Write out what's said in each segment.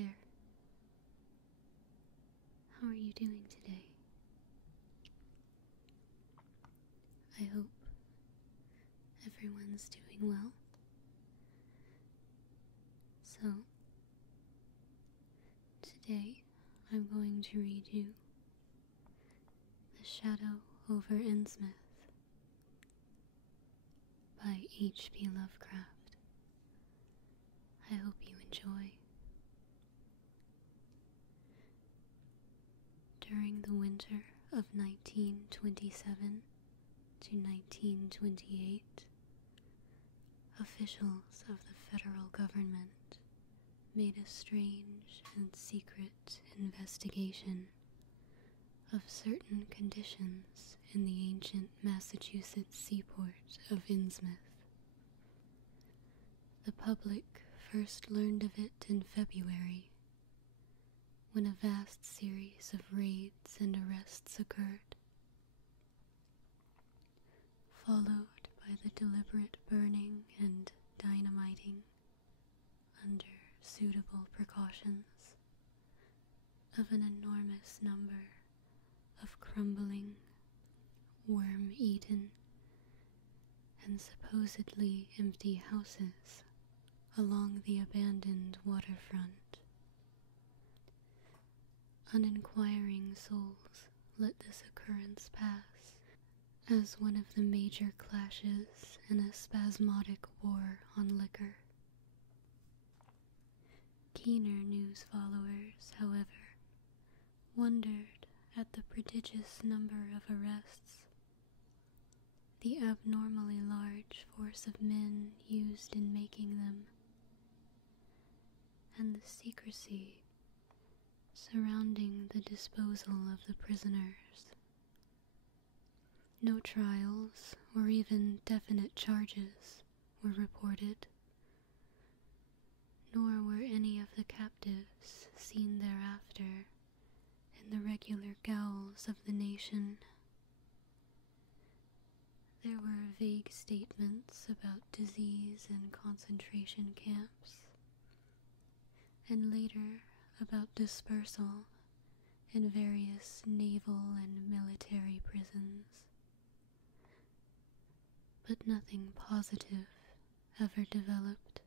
there. How are you doing today? I hope everyone's doing well. So, today I'm going to read you The Shadow over Innsmouth by H.P. Lovecraft. I hope you enjoy. During the winter of 1927 to 1928, officials of the federal government made a strange and secret investigation of certain conditions in the ancient Massachusetts seaport of Innsmouth. The public first learned of it in February, when a vast series of raids and arrests occurred, followed by the deliberate burning and dynamiting, under suitable precautions, of an enormous number of crumbling, worm-eaten, and supposedly empty houses along the abandoned waterfront. Uninquiring souls let this occurrence pass as one of the major clashes in a spasmodic war on liquor. Keener news followers, however, wondered at the prodigious number of arrests, the abnormally large force of men used in making them, and the secrecy surrounding the disposal of the prisoners. No trials or even definite charges were reported, nor were any of the captives seen thereafter in the regular gaols of the nation. There were vague statements about disease in concentration camps, and later about dispersal in various naval and military prisons. But nothing positive ever developed.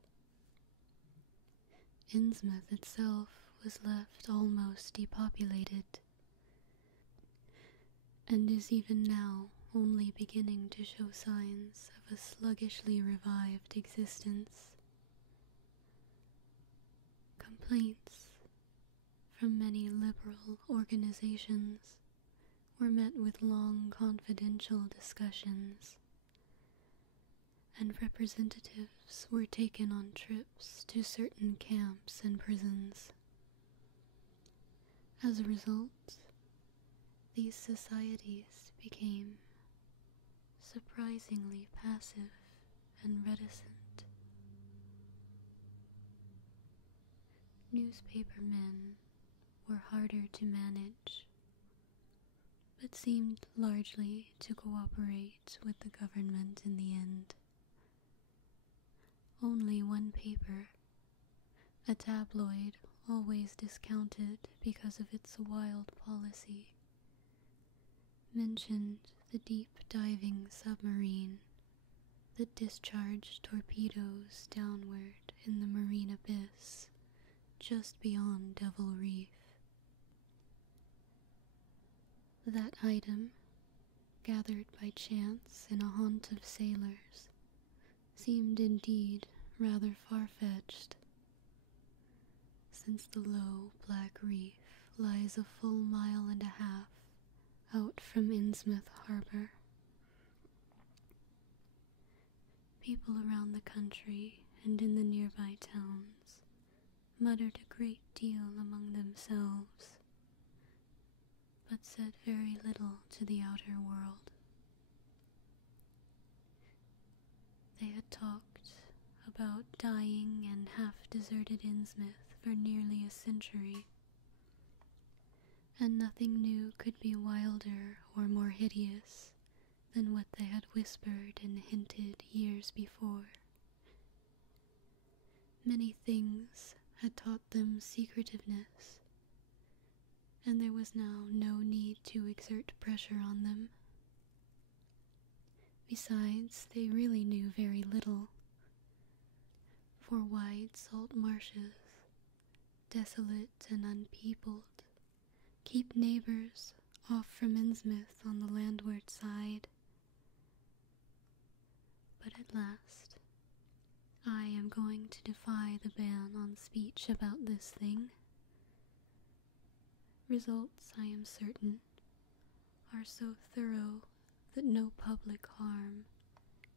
Innsmouth itself was left almost depopulated, and is even now only beginning to show signs of a sluggishly revived existence. Complaints from many liberal organizations were met with long confidential discussions, and representatives were taken on trips to certain camps and prisons. As a result, these societies became surprisingly passive and reticent. Newspaper men were harder to manage, but seemed largely to cooperate with the government in the end. Only one paper, a tabloid always discounted because of its wild policy, mentioned the deep-diving submarine that discharged torpedoes downward in the marine abyss just beyond Devil Reef. That item, gathered by chance in a haunt of sailors, seemed indeed rather far-fetched, since the low black reef lies a full mile and a half out from Innsmouth harbor. People around the country and in the nearby towns muttered a great deal among themselves, but said very little to the outer world. They had talked about dying and half-deserted Innsmouth for nearly a century, and nothing new could be wilder or more hideous than what they had whispered and hinted years before. Many things had taught them secretiveness, and there was now no need to exert pressure on them. Besides, they really knew very little, for wide salt marshes, desolate and unpeopled, keep neighbors off from Innsmouth on the landward side. But at last, I am going to defy the ban on speech about this thing. Results, I am certain, are so thorough that no public harm,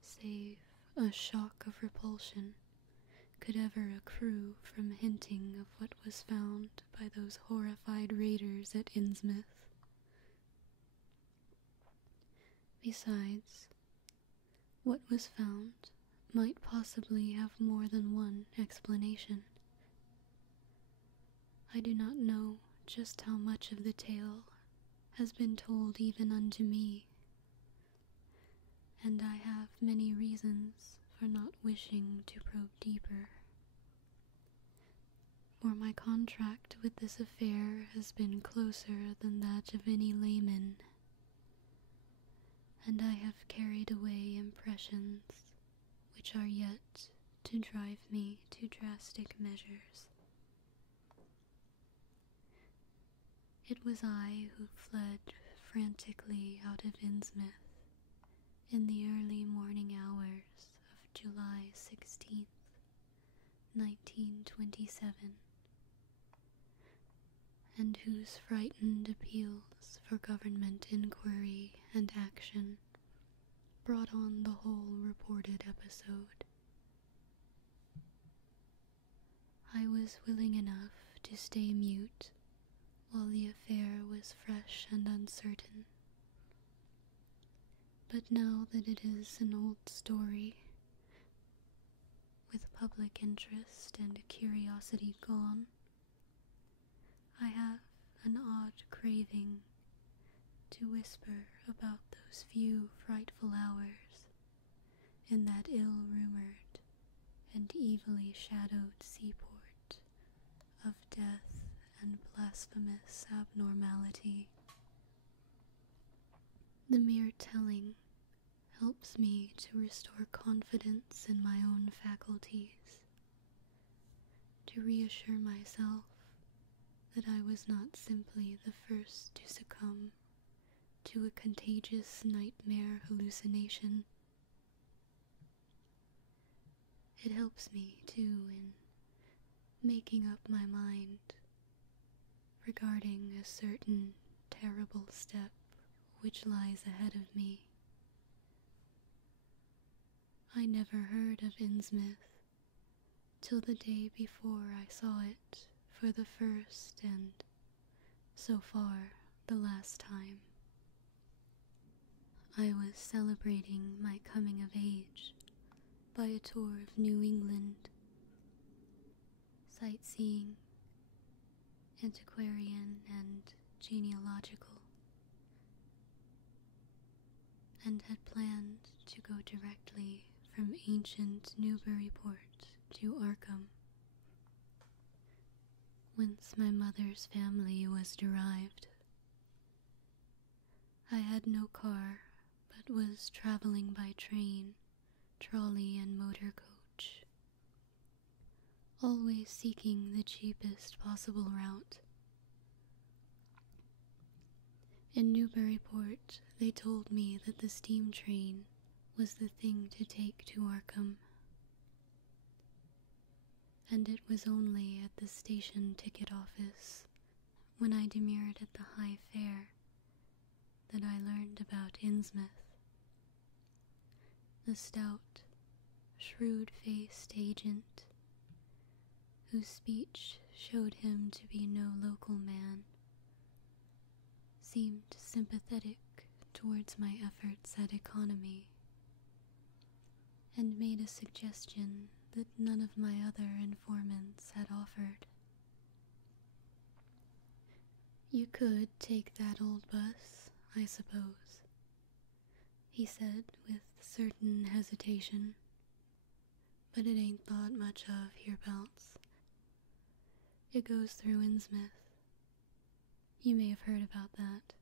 save a shock of repulsion, could ever accrue from hinting of what was found by those horrified raiders at Innsmouth. Besides, what was found might possibly have more than one explanation. I do not know just how much of the tale has been told even unto me, and I have many reasons for not wishing to probe deeper. For my contract with this affair has been closer than that of any layman, and I have carried away impressions which are yet to drive me to drastic measures. It was I who fled frantically out of Innsmouth in the early morning hours of July 16th, 1927, and whose frightened appeals for government inquiry and action brought on the whole reported episode. I was willing enough to stay mute while the affair was fresh and uncertain. But now that it is an old story, with public interest and curiosity gone, I have an odd craving to whisper about those few frightful hours in that ill-rumored and evilly shadowed seaport of death and blasphemous abnormality. The mere telling helps me to restore confidence in my own faculties, to reassure myself that I was not simply the first to succumb to a contagious nightmare hallucination. It helps me, too, in making up my mind regarding a certain terrible step which lies ahead of me. I never heard of Innsmouth till the day before I saw it for the first and, so far, the last time. I was celebrating my coming of age by a tour of New England, sightseeing, antiquarian and genealogical, and had planned to go directly from ancient Newburyport to Arkham, whence my mother's family was derived. I had no car, but was traveling by train, trolley, and motor coach, always seeking the cheapest possible route. In Newburyport, they told me that the steam train was the thing to take to Arkham, and it was only at the station ticket office, when I demurred at the high fare, that I learned about Innsmouth. The stout, shrewd-faced agent, whose speech showed him to be no local man, seemed sympathetic towards my efforts at economy, and made a suggestion that none of my other informants had offered. "You could take that old bus, I suppose," he said with certain hesitation, "but it ain't thought much of hereabouts. It goes through Innsmouth. You may have heard about that.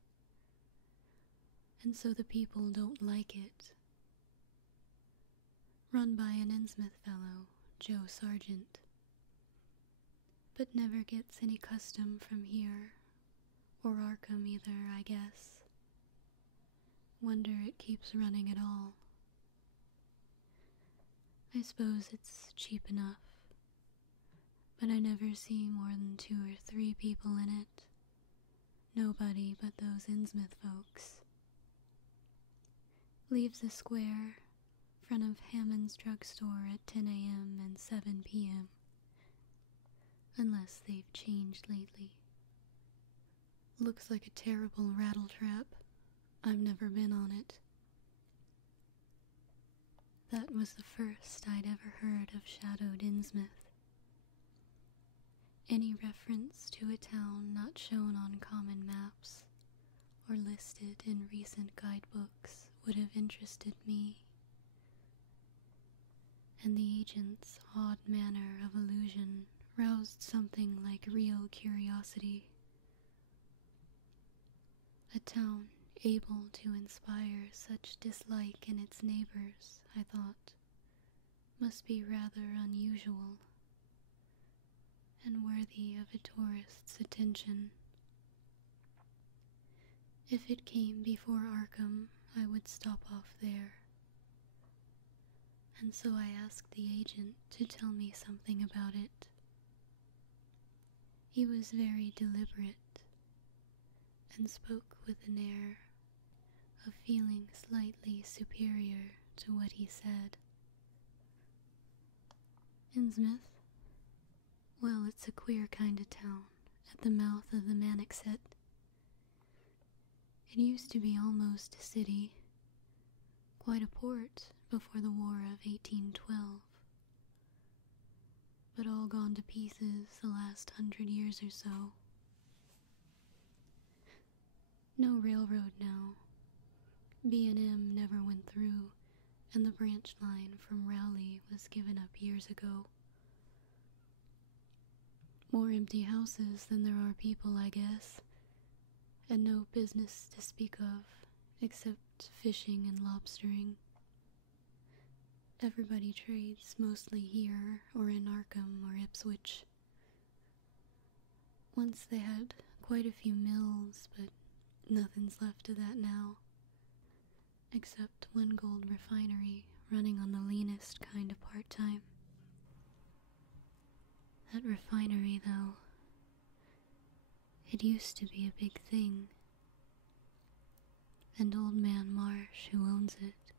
And so the people don't like it. Run by an Innsmouth fellow, Joe Sargent. But never gets any custom from here, or Arkham either, I guess. Wonder it keeps running at all. I suppose it's cheap enough, but I never see more than 2 or 3 people in it. Nobody but those Innsmouth folks. Leaves the square, front of Hammond's drugstore at 10 a.m. and 7 p.m. Unless they've changed lately. Looks like a terrible rattletrap. I've never been on it. That was the first I'd ever heard of shadowed Innsmouth. Any reference to a town not shown on common maps or listed in recent guidebooks would have interested me, and the agent's odd manner of allusion roused something like real curiosity. A town able to inspire such dislike in its neighbors, I thought, must be rather unusual and worthy of a tourist's attention. If it came before Arkham, I would stop off there. And so I asked the agent to tell me something about it. He was very deliberate and spoke with an air of feeling slightly superior to what he said. Innsmouth? Well, it's a queer kind of town at the mouth of the Manaxet. It used to be almost a city, quite a port before the War of 1812, but all gone to pieces the last 100 years or so. No railroad now. B&M never went through, and the branch line from Rowley was given up years ago. More empty houses than there are people, I guess, and no business to speak of, except fishing and lobstering. Everybody trades mostly here or in Arkham or Ipswich. Once they had quite a few mills, but nothing's left of that now, except one gold refinery running on the leanest kind of part-time. That refinery, though, it used to be a big thing, and old man Marsh, who owns it,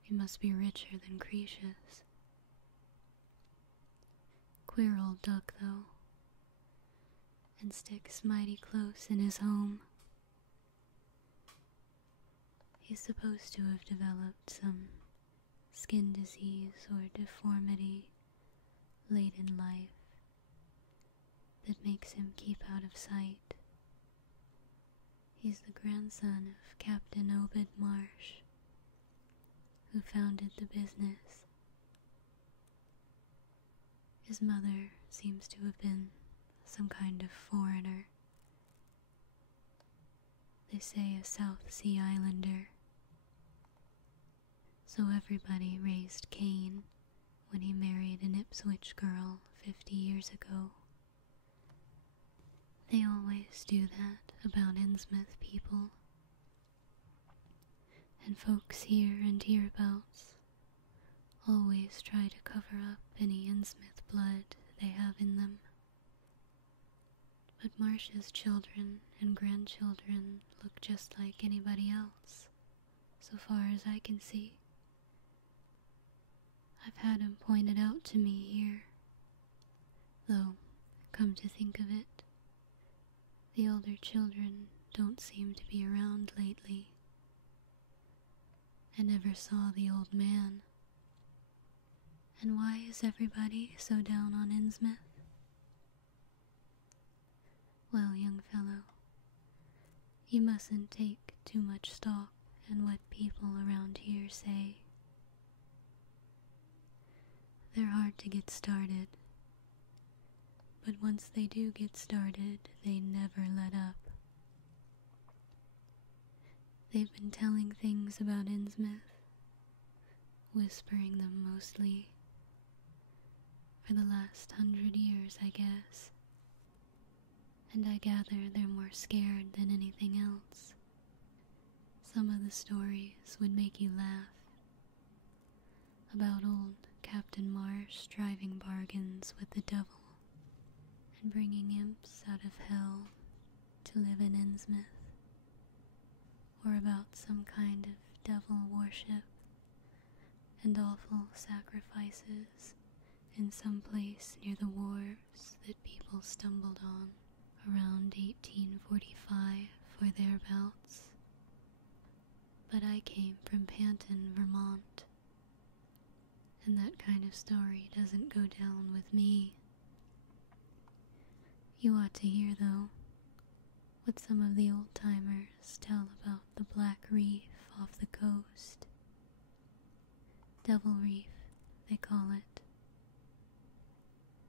he must be richer than Cretius. Queer old duck, though, and sticks mighty close in his home. He's supposed to have developed some skin disease or deformity late in life that makes him keep out of sight. He's the grandson of Captain Obed Marsh, who founded the business. His mother seems to have been some kind of foreigner. They say a South Sea Islander. So everybody raised Cain when he married an Ipswich girl 50 years ago. They always do that about Innsmouth people. And folks here and hereabouts always try to cover up any Innsmouth blood they have in them. But Marsh's children and grandchildren look just like anybody else, so far as I can see. I've had him pointed out to me here, though, come to think of it, the older children don't seem to be around lately. I never saw the old man. And why is everybody so down on Innsmouth? Well, young fellow, you mustn't take too much stock in what people around here say. They're hard to get started, but once they do get started, they never let up. They've been telling things about Innsmouth, whispering them mostly, for the last 100 years, I guess. And I gather they're more scared than anything else. Some of the stories would make you laugh. About old Captain Marsh driving bargains with the devil and bringing imps out of hell to live in Innsmouth. Or about some kind of devil worship and awful sacrifices in some place near the wharves that people stumbled on around 1845 or thereabouts. But I came from Panton, Vermont, and that kind of story doesn't go down with me. You ought to hear, though, what some of the old-timers tell about the Black Reef off the coast. Devil Reef, they call it.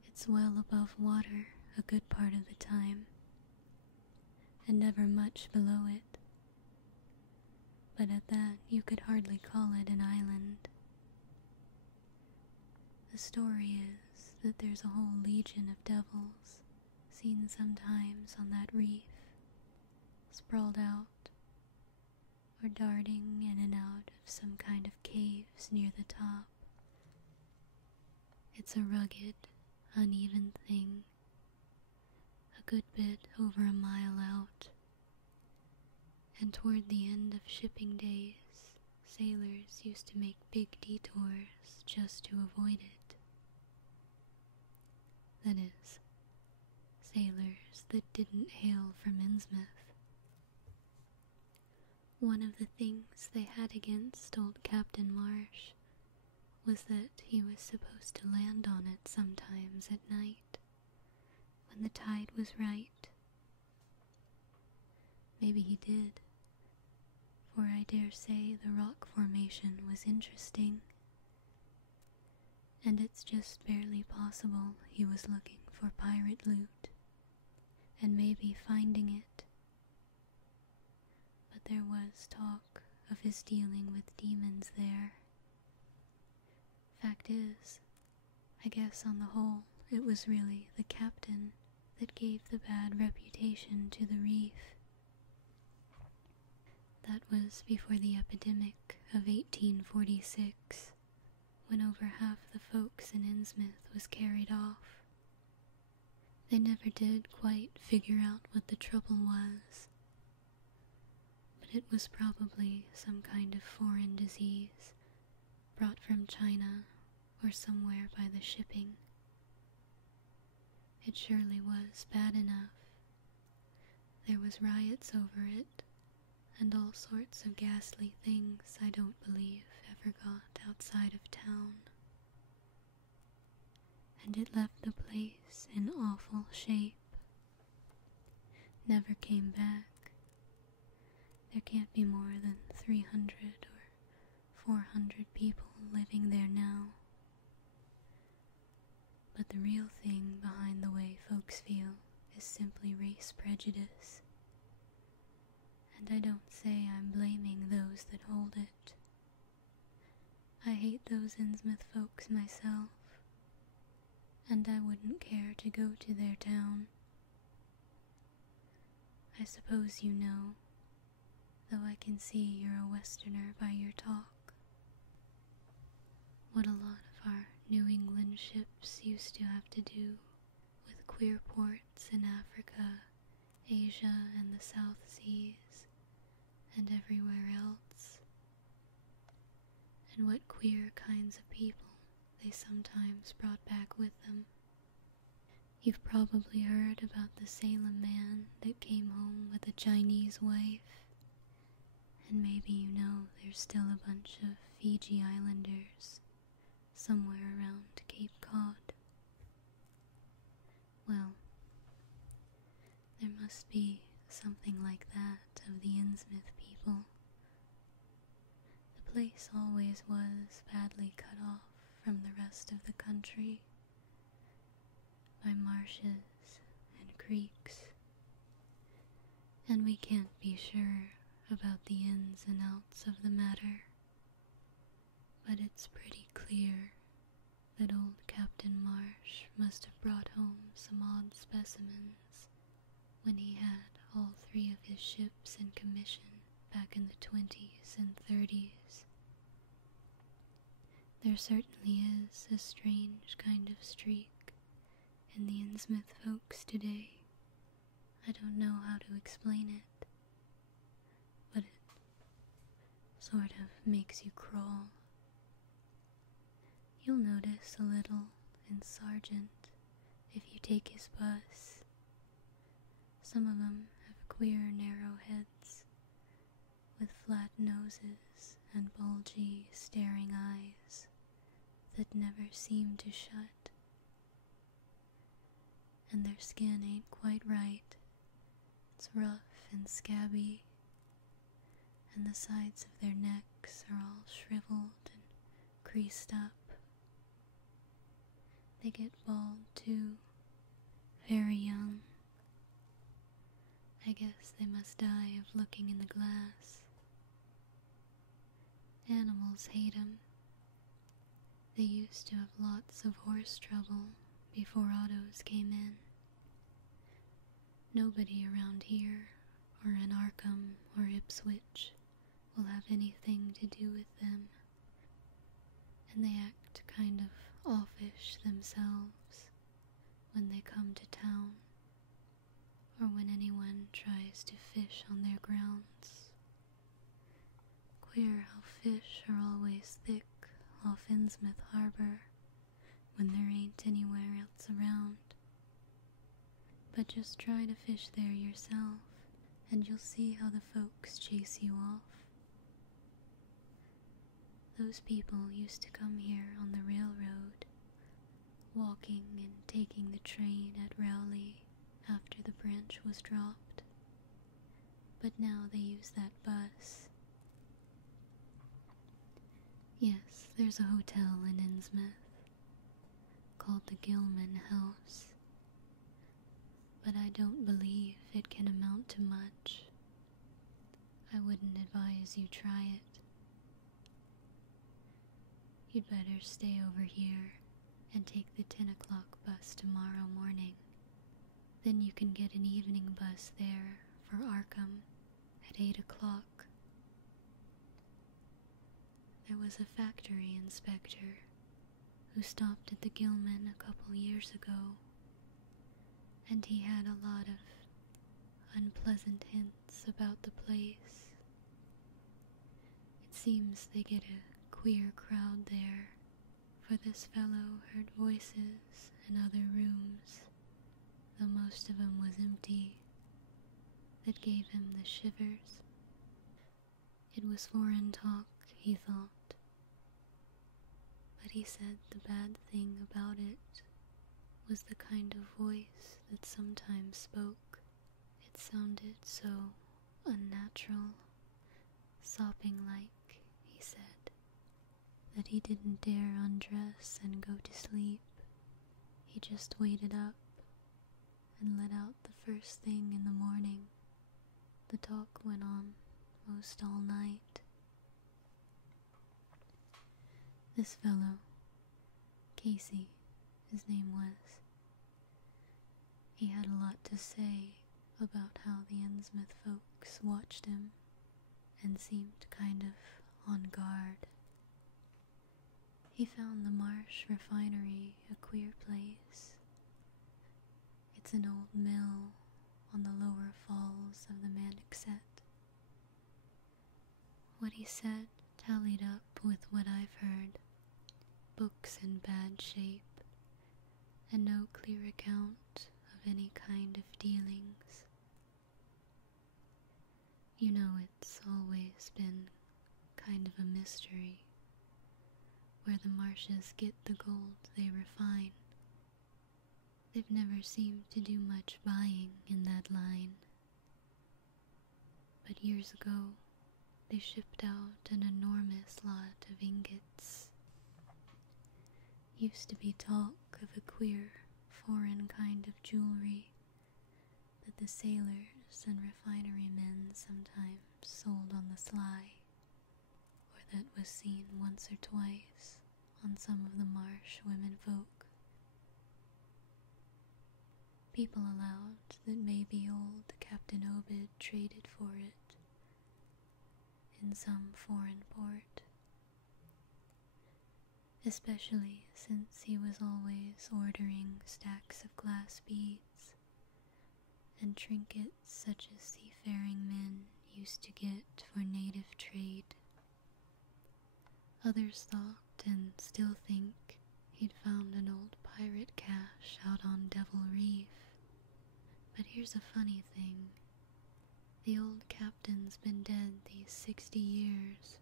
It's well above water a good part of the time, and never much below it. But at that, you could hardly call it an island. The story is that there's a whole legion of devils seen sometimes on that reef, sprawled out, or darting in and out of some kind of caves near the top. It's a rugged, uneven thing, a good bit over a mile out, and toward the end of shipping days, sailors used to make big detours just to avoid it. That is, sailors that didn't hail from Innsmouth. One of the things they had against old Captain Marsh was that he was supposed to land on it sometimes at night, when the tide was right. Maybe he did, for I dare say the rock formation was interesting, and it's just barely possible he was looking for pirate loot, and maybe finding it. But there was talk of his dealing with demons there. Fact is, I guess on the whole, it was really the captain that gave the bad reputation to the reef. That was before the epidemic of 1846, when over half the folks in Innsmouth was carried off. They never did quite figure out what the trouble was, but it was probably some kind of foreign disease brought from China or somewhere by the shipping. It surely was bad enough. There was riots over it, and all sorts of ghastly things I don't believe ever got outside of town. And it left the place in awful shape. Never came back. There can't be more than 300 or 400 people living there now. But the real thing behind the way folks feel is simply race prejudice. And I don't say I'm blaming those that hold it. I hate those Innsmouth folks myself, and I wouldn't care to go to their town. I suppose you know, though I can see you're a Westerner by your talk, what a lot of our New England ships used to have to do with queer ports in Africa, Asia, and the South Seas, and everywhere else, and what queer kinds of people they sometimes brought back with them. You've probably heard about the Salem man that came home with a Chinese wife, and maybe you know there's still a bunch of Fiji Islanders somewhere around Cape Cod. Well, there must be something like that of the Innsmouth people. The place always was badly cut off from the rest of the country by marsh marshes and creeks, and we can't be sure about the ins and outs of the matter, but it's pretty clear that old Captain Marsh must have brought home some odd specimens when he had all 3 of his ships in commission back in the 20s and 30s. There certainly is a strange kind of streak in the Innsmouth folks today. I don't know how to explain it, but it sort of makes you crawl. You'll notice a little in Sergeant if you take his bus. Some of them have queer narrow heads with flat noses and bulgy staring eyes that never seem to shut, and their skin ain't quite right. It's rough and scabby, and the sides of their necks are all shriveled and creased up. They get bald too, very young. I guess they must die of looking in the glass. Animals hate 'em. They used to have lots of horse trouble before autos came in. Nobody around here, or in Arkham or Ipswich, will have anything to do with them, and they act kind of offish themselves when they come to town, or when anyone tries to fish on their grounds. Queer how fish are always thick off Innsmouth Harbor when there ain't anywhere else around. But just try to fish there yourself, and you'll see how the folks chase you off. Those people used to come here on the railroad, walking and taking the train at Rowley after the branch was dropped, but now they use that bus. Yes, there's a hotel in Innsmouth called the Gilman House, but I don't believe it can amount to much. I wouldn't advise you try it. You'd better stay over here and take the 10 o'clock bus tomorrow morning. Then you can get an evening bus there for Arkham at 8 o'clock. There was a factory inspector who stopped at the Gilman a couple years ago, and he had a lot of unpleasant hints about the place. It seems they get a queer crowd there, for this fellow heard voices in other rooms, though most of them was empty, that gave him the shivers. It was foreign talk, he thought, but he said the bad thing about it was the kind of voice that sometimes spoke. It sounded so unnatural, sopping like, he said, that he didn't dare undress and go to sleep. He just waited up and let out the first thing in the morning. The talk went on most all night. This fellow, Casey, his name was, he had a lot to say about how the Innsmouth folks watched him and seemed kind of on guard. He found the Marsh refinery a queer place. It's an old mill on the lower falls of the Manickset. What he said tallied up with what I've heard. Books in bad shape, and no clear account of any kind of dealings. You know, it's always been kind of a mystery where the Marshes get the gold they refine. They've never seemed to do much buying in that line. But years ago, they shipped out an enormous lot of ingots. Used to be talk of a queer foreign kind of jewelry that the sailors and refinery men sometimes sold on the sly, or that was seen once or twice on some of the marsh women folk. People allowed that maybe old Captain Obed traded for it in some foreign port, especially since he was always ordering stacks of glass beads and trinkets such as seafaring men used to get for native trade. Others thought, and still think, he'd found an old pirate cache out on Devil Reef. But here's a funny thing. The old captain's been dead these 60 years,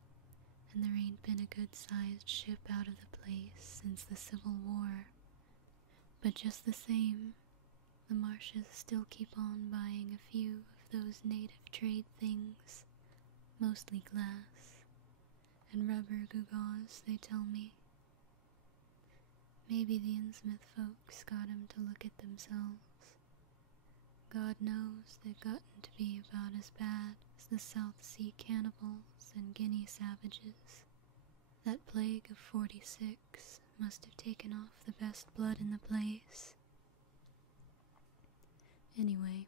and there ain't been a good-sized ship out of the place since the Civil War. But just the same, the marshes still keep on buying a few of those native trade things, mostly glass, and rubber gewgaws, they tell me. Maybe the Innsmouth folks got 'em to look at themselves. God knows they've gotten to be about as bad as the South Sea cannibals and Guinea savages. That plague of '46 must have taken off the best blood in the place. Anyway,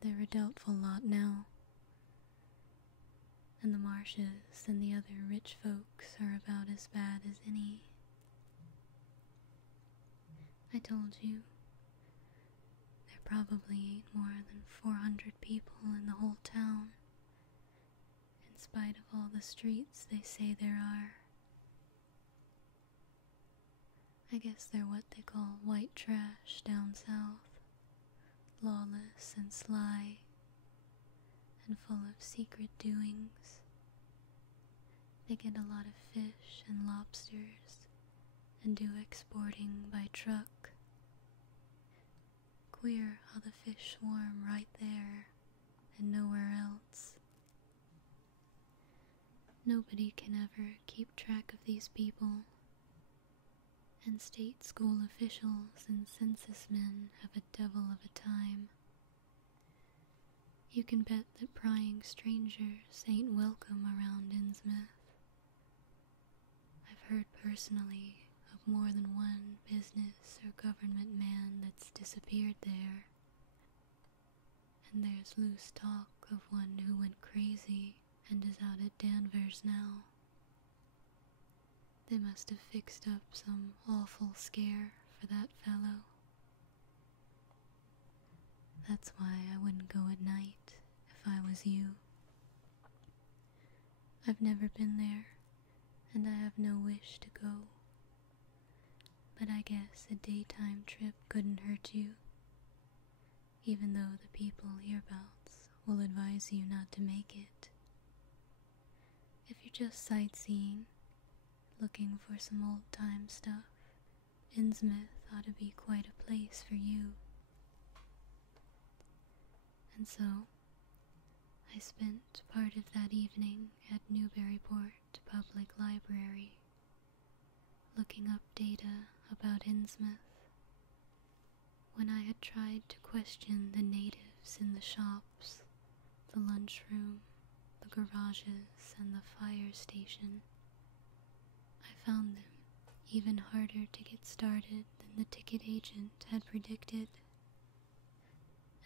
they're a doubtful lot now, and the marshes and the other rich folks are about as bad as any. I told you, there probably ain't more than 400 people in the whole town, in spite of all the streets they say there are. I guess they're what they call white trash down south, lawless and sly, and full of secret doings. They get a lot of fish and lobsters, and do exporting by truck. Queer how the fish swarm right there and nowhere else. Nobody can ever keep track of these people, and state school officials and census men have a devil of a time. You can bet that prying strangers ain't welcome around Innsmouth. I've heard personally of more than one business or government man that's disappeared there, and there's loose talk of one who went crazy and is out at Danvers now. They must have fixed up some awful scare for that fellow. That's why I wouldn't go at night if I was you. I've never been there, and I have no wish to go. But I guess a daytime trip couldn't hurt you, even though the people hereabouts will advise you not to make it. If you're just sightseeing, looking for some old-time stuff, Innsmouth ought to be quite a place for you. And so, I spent part of that evening at Newburyport Public Library, looking up data about Innsmouth. When I had tried to question the natives in the shops, the lunchroom, the garages, and the fire station, I found them even harder to get started than the ticket agent had predicted,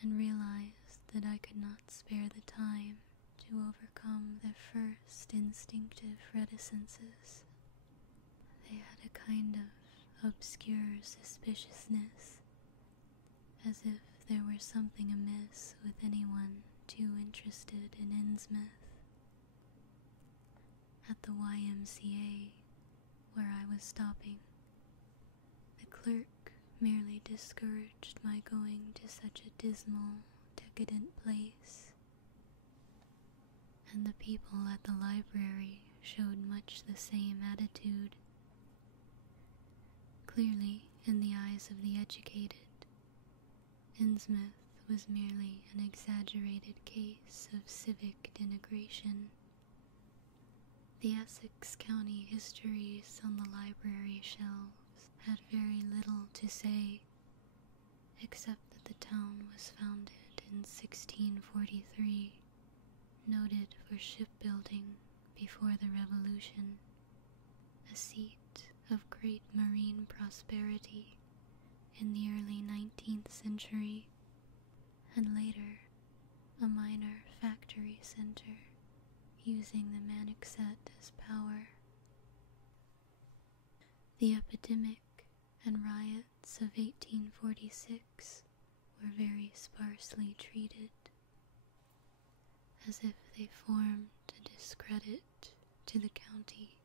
and realized that I could not spare the time to overcome their first instinctive reticences. They had a kind of obscure suspiciousness, as if there were something amiss with anyone too interested in Innsmouth. At the YMCA, where I was stopping, the clerk merely discouraged my going to such a dismal, decadent place, and the people at the library showed much the same attitude. Clearly, in the eyes of the educated, Innsmouth was merely an exaggerated case of civic denigration. The Essex County histories on the library shelves had very little to say, except that the town was founded in 1643, noted for shipbuilding before the Revolution, a seat of great marine prosperity in the early 19th century, and later a minor factory center using the Manixet as power. The epidemic and riots of 1846 were very sparsely treated, as if they formed a discredit to the county.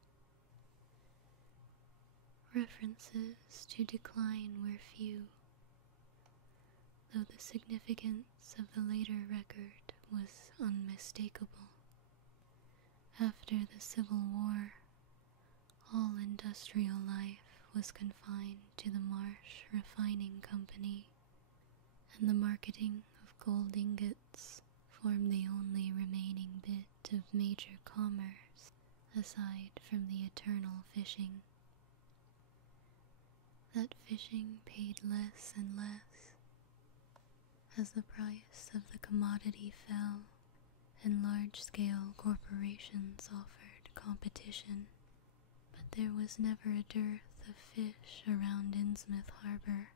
References to decline were few, though the significance of the later record was unmistakable. After the Civil War, all industrial life was confined to the Marsh Refining Company, and the marketing of gold ingots formed the only remaining bit of major commerce aside from the eternal fishing. That fishing paid less and less as the price of the commodity fell and large-scale corporations offered competition, but there was never a dearth of fish around Innsmouth harbor.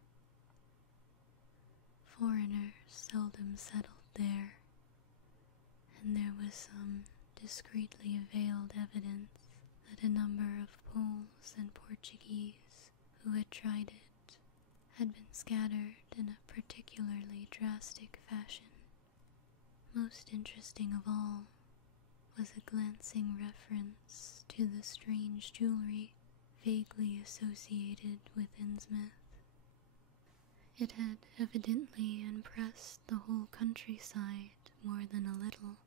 Foreigners seldom settled there, and there was some discreetly veiled evidence that a number of Poles and Portuguese who had tried it had been scattered in a particularly drastic fashion. Most interesting of all was a glancing reference to the strange jewelry vaguely associated with Innsmouth. It had evidently impressed the whole countryside more than a little,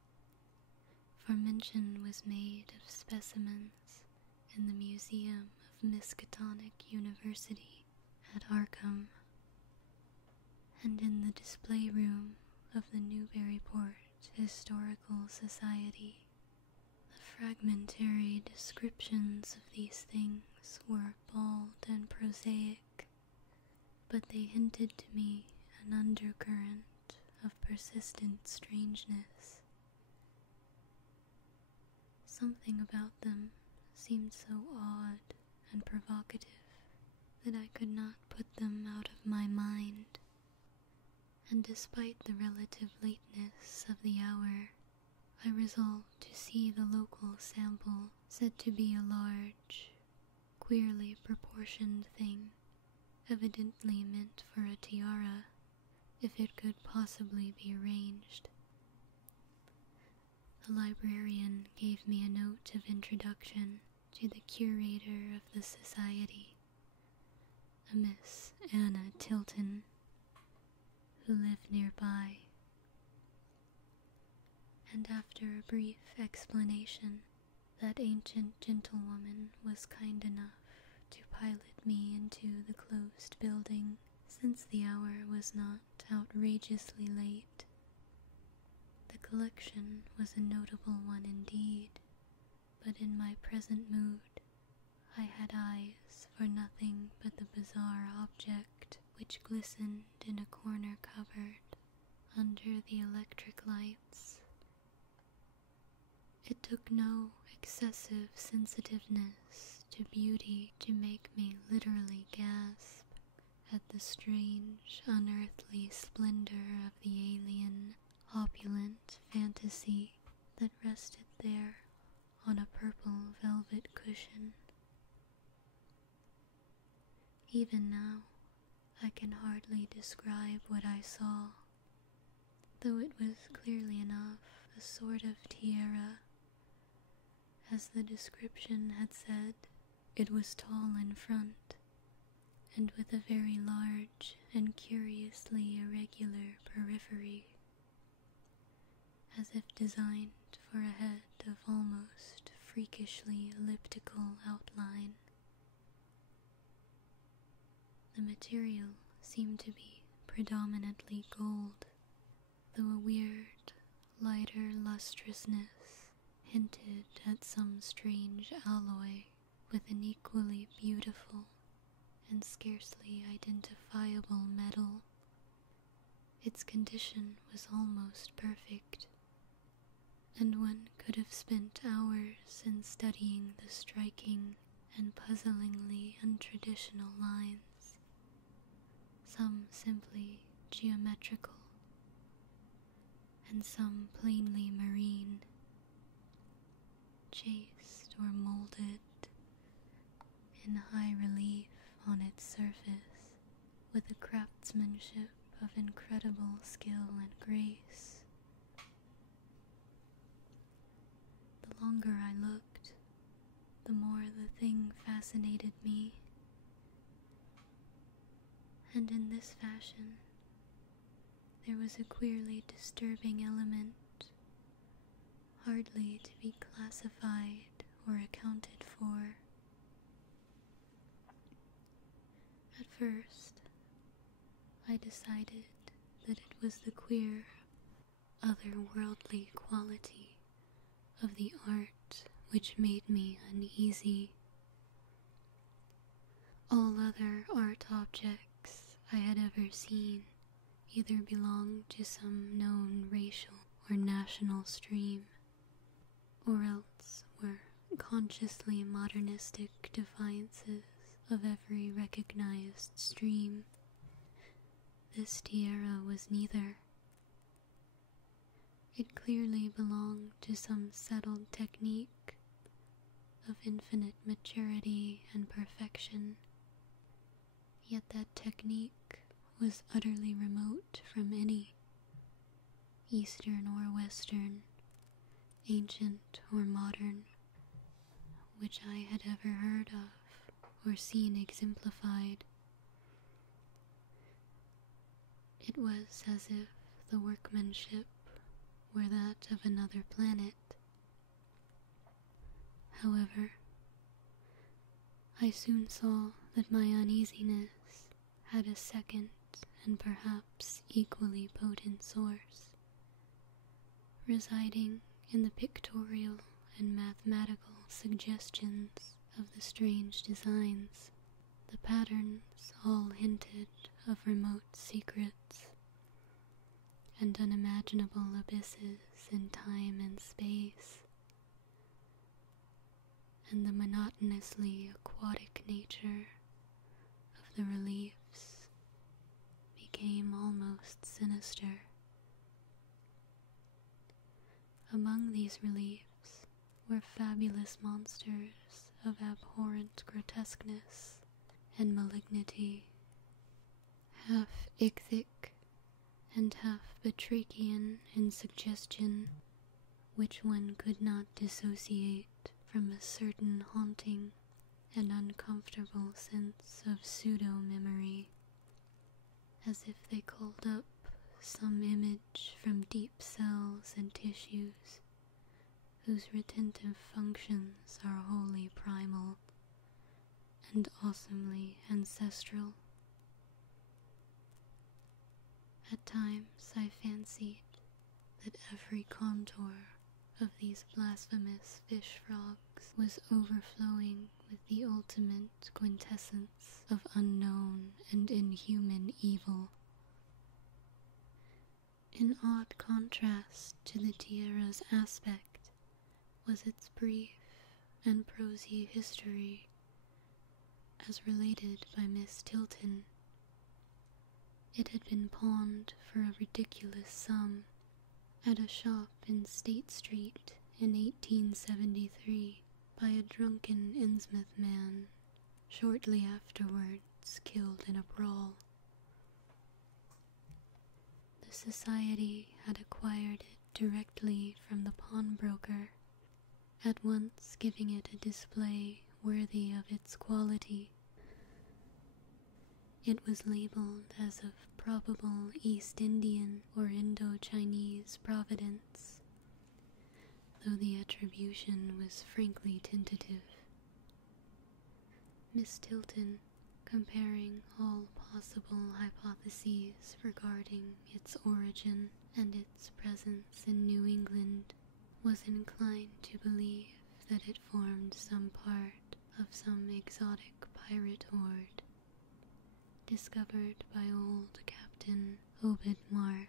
for mention was made of specimens in the Museum of Miskatonic University at Arkham, and in the display room of the Newburyport Historical Society. The fragmentary descriptions of these things were bald and prosaic, but they hinted to me an undercurrent of persistent strangeness. Something about them seemed so odd and provocative that I could not put them out of my mind, and despite the relative lateness of the hour, I resolved to see the local sample, said to be a large, queerly proportioned thing, evidently meant for a tiara, if it could possibly be arranged. The librarian gave me a note of introduction to the curator of the society, a Miss Anna Tilton, who lived nearby, and after a brief explanation, that ancient gentlewoman was kind enough to pilot me into the closed building, since the hour was not outrageously late. The collection was a notable one indeed, but in my present mood, I had eyes for nothing but the bizarre object which glistened in a corner cupboard under the electric lights. It took no excessive sensitiveness to beauty to make me literally gasp at the strange, unearthly splendor of the alien, opulent fantasy that rested there on a purple velvet cushion. Even now, I can hardly describe what I saw, though it was clearly enough a sort of tiara. As the description had said, it was tall in front, and with a very large and curiously irregular periphery, as if designed for a head of almost freakishly elliptical outline. The material seemed to be predominantly gold, though a weird, lighter lustrousness hinted at some strange alloy with an equally beautiful and scarcely identifiable metal Its condition was almost perfect, and one could have spent hours in studying the striking and puzzlingly untraditional lines, some simply geometrical, and some plainly marine, chased or molded in high relief on its surface with a craftsmanship of incredible skill and grace. The longer I looked, the more the thing fascinated me, and in this fashion there was a queerly disturbing element, hardly to be classified or accounted for. At first, I decided that it was the queer, otherworldly quality of the art which made me uneasy. All other art objects I had ever seen either belonged to some known racial or national stream, or else were consciously modernistic defiances of every recognized stream. This tiara was neither. It clearly belonged to some settled technique of infinite maturity and perfection, yet that technique was utterly remote from any, Eastern or Western, ancient or modern, which I had ever heard of or seen exemplified. It was as if the workmanship were that of another planet. However, I soon saw that my uneasiness had a second and perhaps equally potent source, residing in the pictorial and mathematical suggestions of the strange designs. The patterns all hinted of remote secrets and unimaginable abysses in time and space, and the monotonously aquatic nature of the reliefs became almost sinister. Among these reliefs were fabulous monsters of abhorrent grotesqueness and malignity, half ichthic and half batrachian in suggestion, which one could not dissociate from a certain haunting and uncomfortable sense of pseudo-memory, as if they called up some image from deep cells and tissues whose retentive functions are wholly primal and awesomely ancestral. At times I fancied that every contour of these blasphemous fish frogs was overflowing with the ultimate quintessence of unknown and inhuman evil. In odd contrast to the tiara's aspect was its brief and prosy history, as related by Miss Tilton. It had been pawned for a ridiculous sum at a shop in State Street in 1873 by a drunken Innsmouth man, shortly afterwards killed in a brawl. The society had acquired it directly from the pawnbroker, at once giving it a display worthy of its quality. It was labeled as of probable East Indian or Indo-Chinese provenance, though the attribution was frankly tentative. Miss Tilton, comparing all possible hypotheses regarding its origin and its presence in New England, was inclined to believe that it formed some part of some exotic pirate horde discovered by old Captain Obed Marsh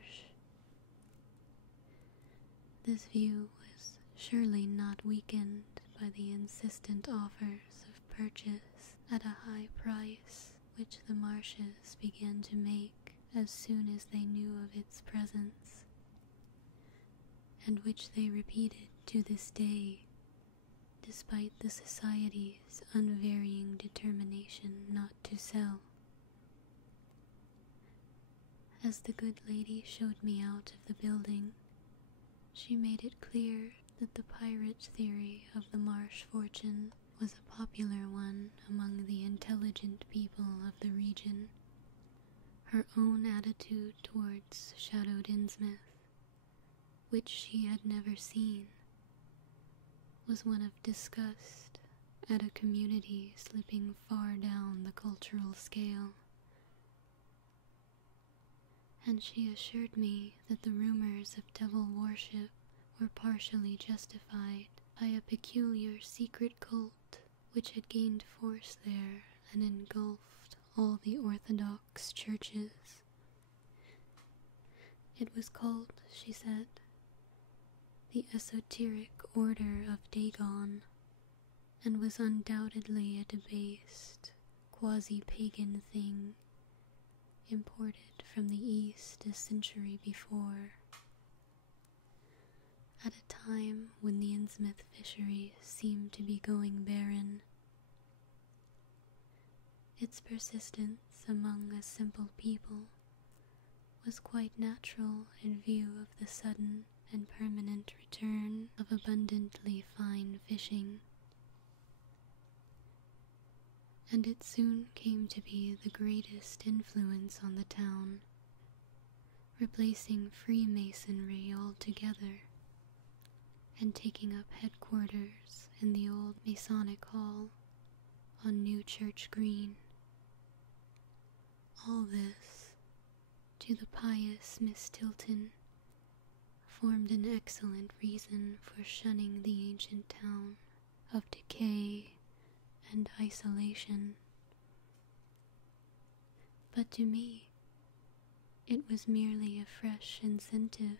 this view was surely not weakened by the insistent offers of purchase at a high price which the Marshes began to make as soon as they knew of its presence, and which they repeated to this day, despite the Society's unvarying determination not to sell. As the good lady showed me out of the building, she made it clear that the pirate theory of the Marsh fortune was a popular one among the intelligent people of the region. Her own attitude towards shadowed Innsmouth, which she had never seen, was one of disgust at a community slipping far down the cultural scale. And she assured me that the rumors of devil worship were partially justified by a peculiar secret cult which had gained force there and engulfed all the Orthodox churches. It was called, she said, the Esoteric Order of Dagon, and was undoubtedly a debased, quasi-pagan thing, imported from the East a century before, at a time when the Innsmouth fisheries seemed to be going barren. Its persistence among a simple people was quite natural in view of the sudden and permanent return of abundantly fine fishing, and it soon came to be the greatest influence on the town, replacing Freemasonry altogether, and taking up headquarters in the old Masonic Hall on New Church Green. All this, to the pious Miss Tilton, formed an excellent reason for shunning the ancient town of decay and isolation. But to me, it was merely a fresh incentive.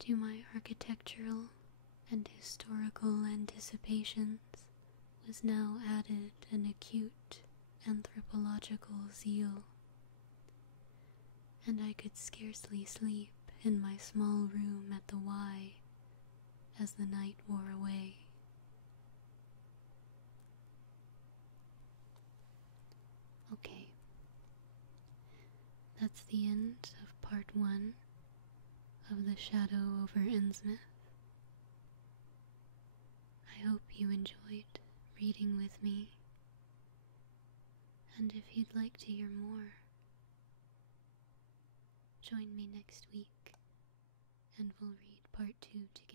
To my architectural and historical anticipations was now added an acute anthropological zeal, and I could scarcely sleep in my small room at the Y as the night wore away. Okay, that's the end of part 1 of The Shadow over Innsmouth. I hope you enjoyed reading with me, and if you'd like to hear more, join me next week and we'll read part 2 together.